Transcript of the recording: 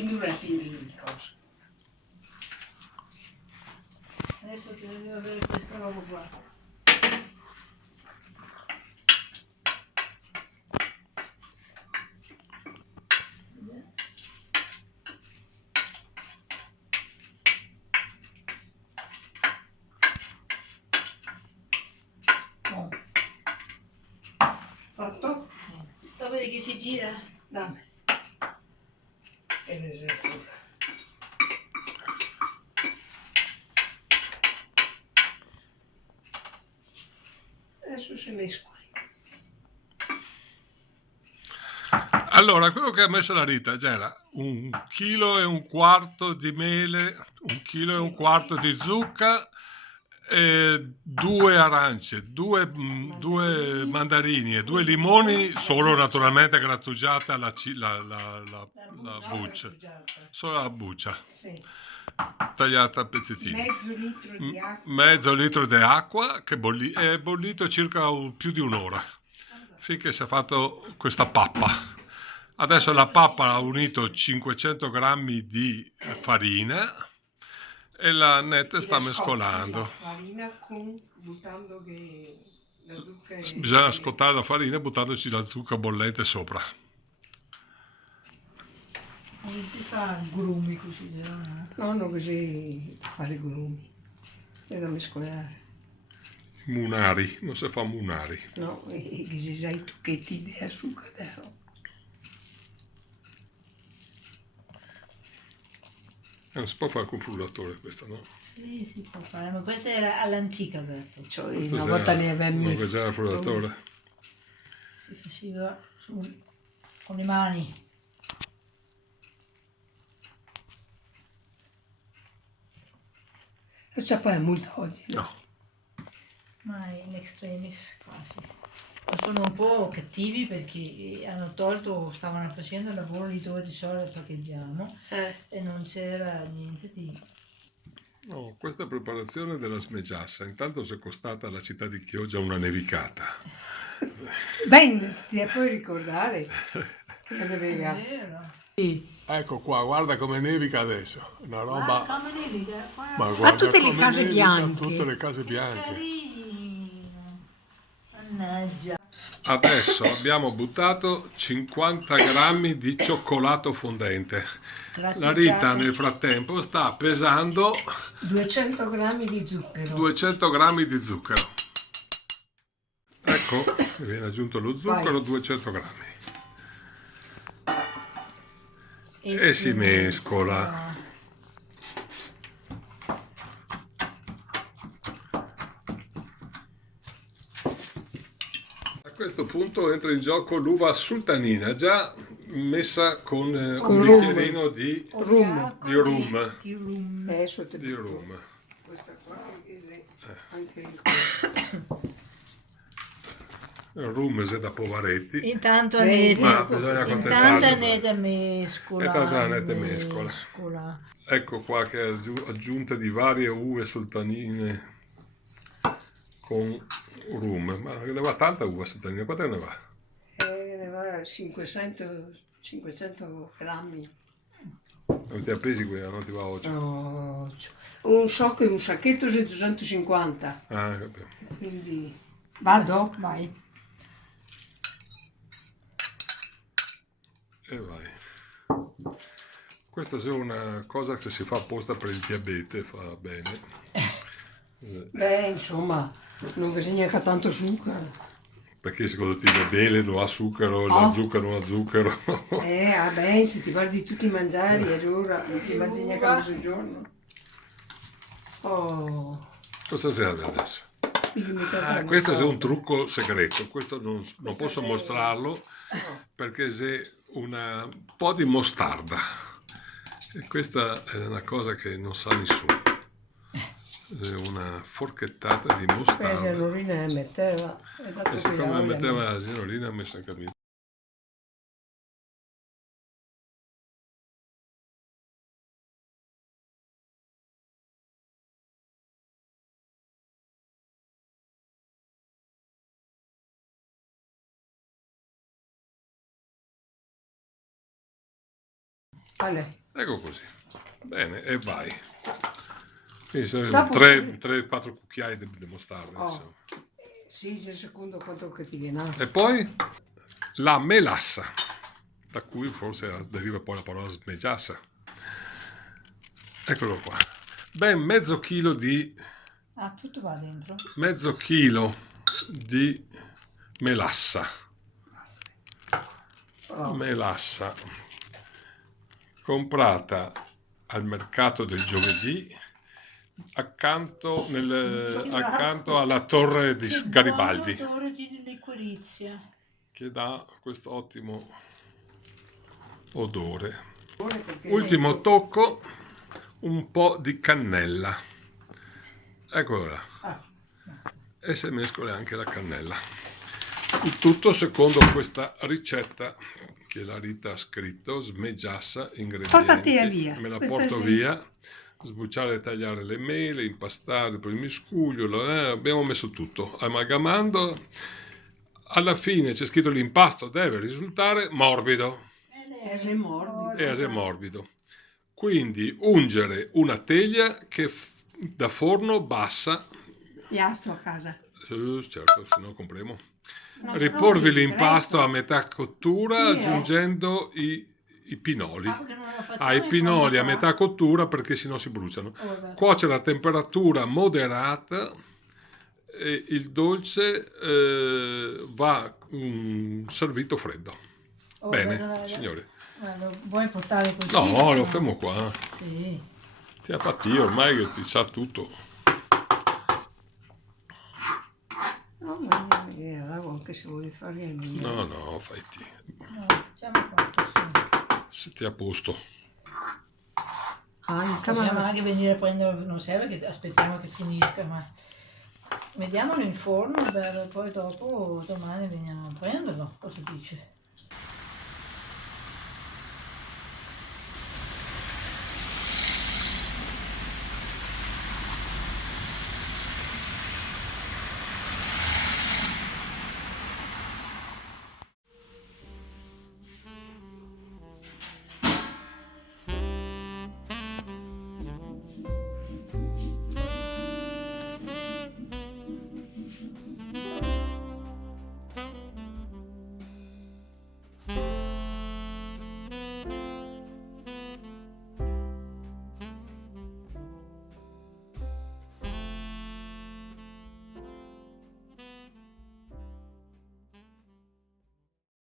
indurati di cosa. Adesso ti devo avere questa roba qua. Fatto? Sì. Va bene che si gira? Dammi. E ne sei fuori. Adesso si mescola. Allora, quello che ha messo la Rita c'era 1,25 kg di mele, 1,25 kg di zucca, e 2 arance, due mandarini e 2 limoni, solo naturalmente grattugiate la buccia, solo la buccia, Sì. tagliata a pezzettini. Mezzo litro di acqua. Mezzo litro di acqua che è bollito circa più di un'ora, finché si è fatto questa pappa. Adesso la pappa ha unito 500 grammi di farina e la Annette sta mescolando. La farina buttando che la zucca è... Bisogna scottare la farina buttandoci la zucca bollente sopra. Come si fa grumi così? Non così fare grumi. È da mescolare. Munari, non si fa munari. No, che si sa i tocchetti di zucchero. Non si può fare con frullatore questa, no? Sì, si può fare, ma questa era all'antica, detto. Cioè, una volta ne avevamo... Non c'era il frullatore. Si faceva con le mani. Non c'è poi molto oggi, no? No. Ma in extremis quasi. Sono un po' cattivi perché hanno tolto, stavano facendo il lavoro di dove di solito parcheggiamo e non c'era niente di... No, questa preparazione della smeggiassa, intanto si è costata alla città di Chioggia una nevicata. Beh, ti puoi ricordare che nevicata. È vero. Sì. Ecco qua, guarda come nevica adesso, una roba... Come nevica? Ma guarda tutte le come case nevica, bianche. tutte le case bianche. Carino. Mannaggia. Adesso abbiamo buttato 50 grammi di cioccolato fondente. La Rita nel frattempo sta pesando 200 grammi di zucchero. 200 grammi di zucchero. Ecco, viene aggiunto lo zucchero, 200 grammi. E si mescola. A questo punto entra in gioco l'uva sultanina, già messa con un bicchierino di rum. Di rum. Sotto Di rum. questa qua è anche Il rum è da povaretti. Intanto Ma bisogna contestarlo. Annette mescola. Intanto Annette mescola. Ecco qua che è aggiunta di varie uve sultanine con rum. Ma ne va tanta uva sultanina? Quanta ne va? ne va 500 grammi. Non ti appesi qui, non ti va oggi? No, un sacchetto su 250. Ah, capito. Quindi vado? Vai. E vai. Questa è una cosa che si fa apposta per il diabete, fa bene. Beh, insomma, non bisogna che tanto zucchero. Perché secondo te il miele non ha zucchero, la zucca non ha zucchero? Vabbè, se ti guardi tutti i mangiari, allora non ti mangi neanche al giorno. Oh. Cosa serve adesso? Questo è un trucco segreto, questo non posso mostrarlo perché c'è un po' di mostarda e questa è una cosa che non sa nessuno. È una forchettata di mostarda. La signorina metteva. E siccome metteva la signorina ha messo anche a me. Vale. Ecco così. Bene, e vai. Quindi sono Dopo 3-4 cucchiai di mostarda. Oh. Insomma. Sì, secondo quanto che ti viene. E poi la melassa, da cui forse deriva poi la parola smegiassa. Eccolo qua. Ben mezzo chilo di tutto va dentro. Melassa. Oh. Melassa comprata al mercato del giovedì accanto alla torre di Garibaldi, Buon odore di liquirizia. che dà questo ottimo odore. Perché Ultimo tocco, un po' di cannella. Eccolo là. Basta. E se mescola anche la cannella. Il tutto secondo questa ricetta che la Rita ha scritto, smegiassa, ingredienti. Portatela via. Me la Questa porto sì. via. Sbucciare e tagliare le mele, impastare, poi il miscuglio, abbiamo messo tutto, amalgamando. Alla fine c'è scritto l'impasto deve risultare morbido. Ese morbido. Quindi ungere una teglia che da forno bassa. Io sto a casa. Certo, se no compriamo. No, Riporvi se no l'impasto resta. a metà cottura Sì, aggiungendo i pinoli. Perché non lo facciamo I in pinoli a forno metà cottura perché sennò si bruciano. Vabbè. Cuocere a temperatura moderata e il dolce va servito freddo. Bene, Guarda. signori. Lo vuoi portare così? No, lo fermo qua. Sì. Ti ha fatti io ormai che ti sa tutto. No, ma anche se vuoi fare No, fai ti. No, facciamo quanto sì. Siete a posto. in Possiamo camera. anche venire a prendere, non serve che aspettiamo che finisca, ma vediamolo in forno, poi dopo domani veniamo a prenderlo. Cosa dice?